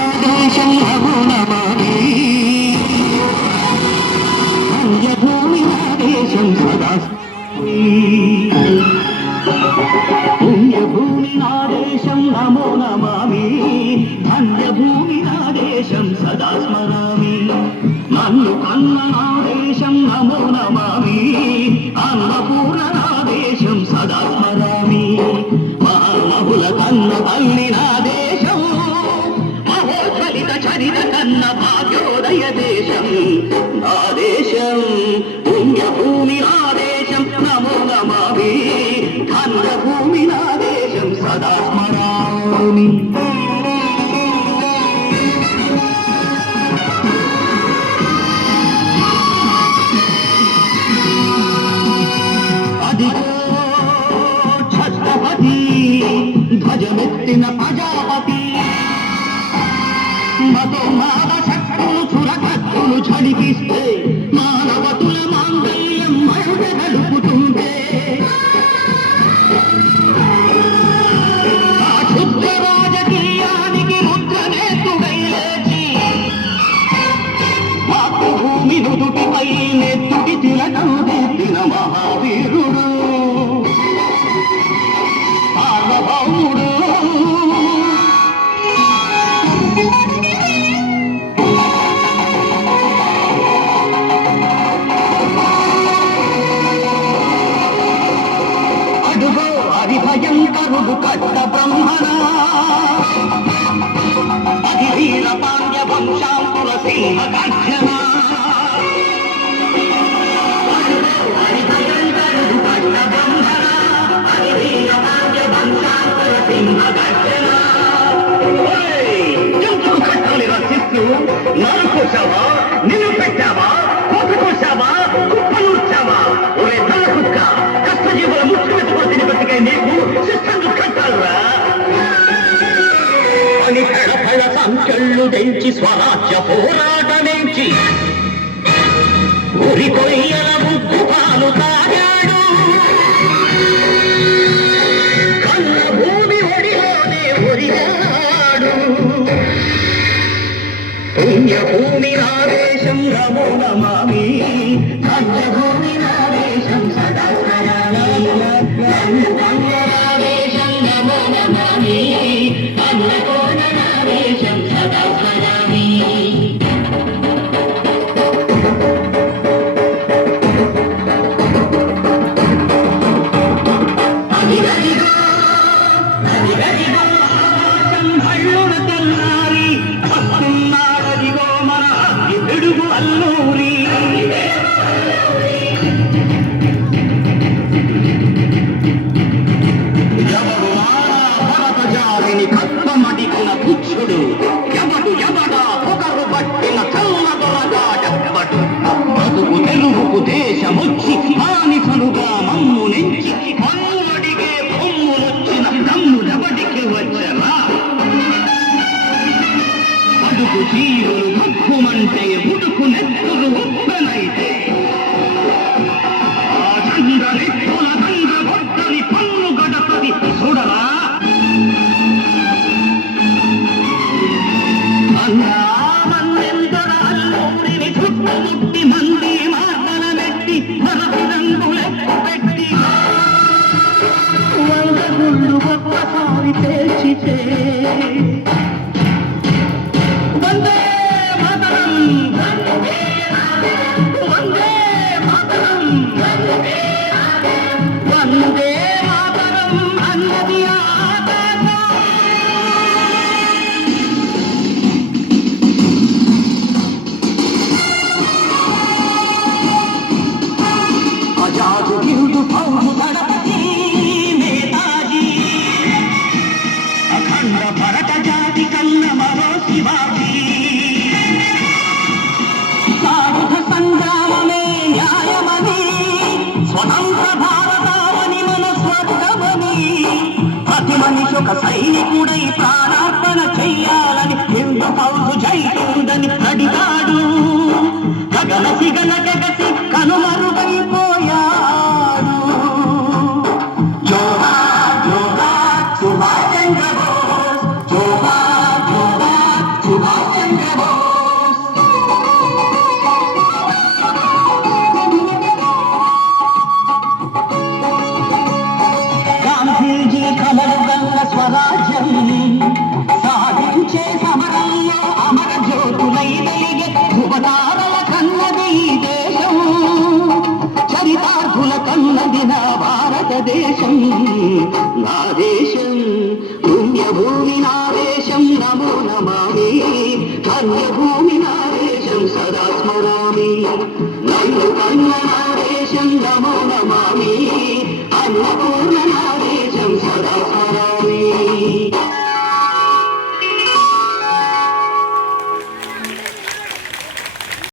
ఆదేశం నమో నమామి పుణ్యభూమి ఆదేశం సదా పుణ్యభూమి ఆదేశం నమో నమామి ధన్యభూమి ఆదేశం సదా స్మరామి నన్ను కన్న ఆదేశం నమో నమామి అన్నపూర్ణ ఆదేశం సదా స్మరామి మహామహుల కన్న తల్లి నాదేశం మహోత్ఫలిత చరిత కన్న భాగ్యోదయ దేశం నాదేశం పుణ్యభూమి ఆదేశం నమో నమామి ధన్యభూమి నాదేశం సదా స్మరామి ధ్వజమెత్తిన ప్రజాపతి మతోన్మాద శక్తులు చురకత్తులు ఝడికిస్తే మానవతుల మాంగళ్యం మరుగ గడుపుతుంటే ఆ క్షుద్ర రాజకీయానికి ముద్రనేతుడై లేచి మాతృభూమి నుదుటిపై నెత్తుటి తిలకం దిద్దిన మహావీరుడు సార్వభౌముడు అడుగో హరిభయంకరుడు కట్ట బ్రహ్మణ అది వీర పాండ్య వంశాంకుల సింహ గర్జన హరిభయంకరుడు కట్ట బ్రహ్మణ అది వీర పాండ్య వంశాంకుల సింహ గర్జన జంతువు కట్టాలి రచిస్తూ నన్ను కోసావా నిన్ను పెట్టావా కోత కోసావా కుప్పనూర్చావా ఒరే తల కుక్క కష్టజీవుల ముఖ్య వెతుకొచ్చిన బతికే నీకు శిక్షలు కట్టాలురా అని పెడపడ సంఖ్యలు తెంచి స్వరాజ్య పోరాటమించి ఉరి కొయ్యల ముగ్గు పాలు తాగాడు కన్న భూమి ఒడిలోనే ఒరిగాడు పుణ్యభూమి ఆదేశం నమో నమామి ధన్యభూమి ఆదేశం సదా స్మరామి పుణ్యాదేశం నమో నమామి అన్నపూర్ణ ఆదేశం సదా స్మరామి తెల్లారి వస్తున్నాడదిగో మన పిడుగు అల్లూరి ఎవడు భరతజాతిని కప్పమడిగిన పుచ్చుడు ఎవడా పొగరు పట్టిన చల్ల దొరగాడెవడు బతుకు తెలుగుకు దేశమొచ్చి బానిసలుగా మమ్ము నెంచి మన్నుడిగే బొమ్ములొచ్చిన దమ్ములెవడికి వచ్చరా అడుగు తీరులు ముక్కుమంటే ఉడుకు నెత్తులు ఉప్పెనైతే ఆ చంద్ర నెత్తుల తండ్ర గొడ్డలి పన్ను గడపది చూడరా మన్నెందర అల్లూరిని చుట్టుముట్టి మంది మాటల పెట్టి మరపి రంగులెక్కు పెట్టి 100 గుళ్ళు ఒక్కసారి పేల్చితే వందే మాతరం వందే మాతరం వందే మాతరం అన్నది ఆజాదు హిందూ ఫౌజు దళపతి నేతాజీ అఖండ భరత జాతి కన్న మరో శివాజీ సాయుధ సంగ్రామమే న్యాయమని స్వతంత్ర భారతావని మన స్వర్గమని ప్రతి మనిషి ఒక సైనికుడై ప్రాణార్పణ చెయ్యాలని హిందూ ఫౌజు జైలుందని అడిగాడు గగన సిగన గగసి కనుమరుగైపోయాడు జోహార్ జోహార్ సుభాష్ చంద్ర బోస్ జోహార్ జోహార్ స్వరాజ్యం సాధించే సమరంలో అమర జ్యోతులై వెలిగే ధృవతారల కన్నది ఈ దేశం చరితార్థుల కన్నది నా భారతదేశం నా దేశం పుణ్యభూమి నా దేశం నమో నమామి ధన్యభూమి నా దేశం సదా స్మరామి నన్ను కన్న నా దేశం నమో నమామి అన్నపూర్ణ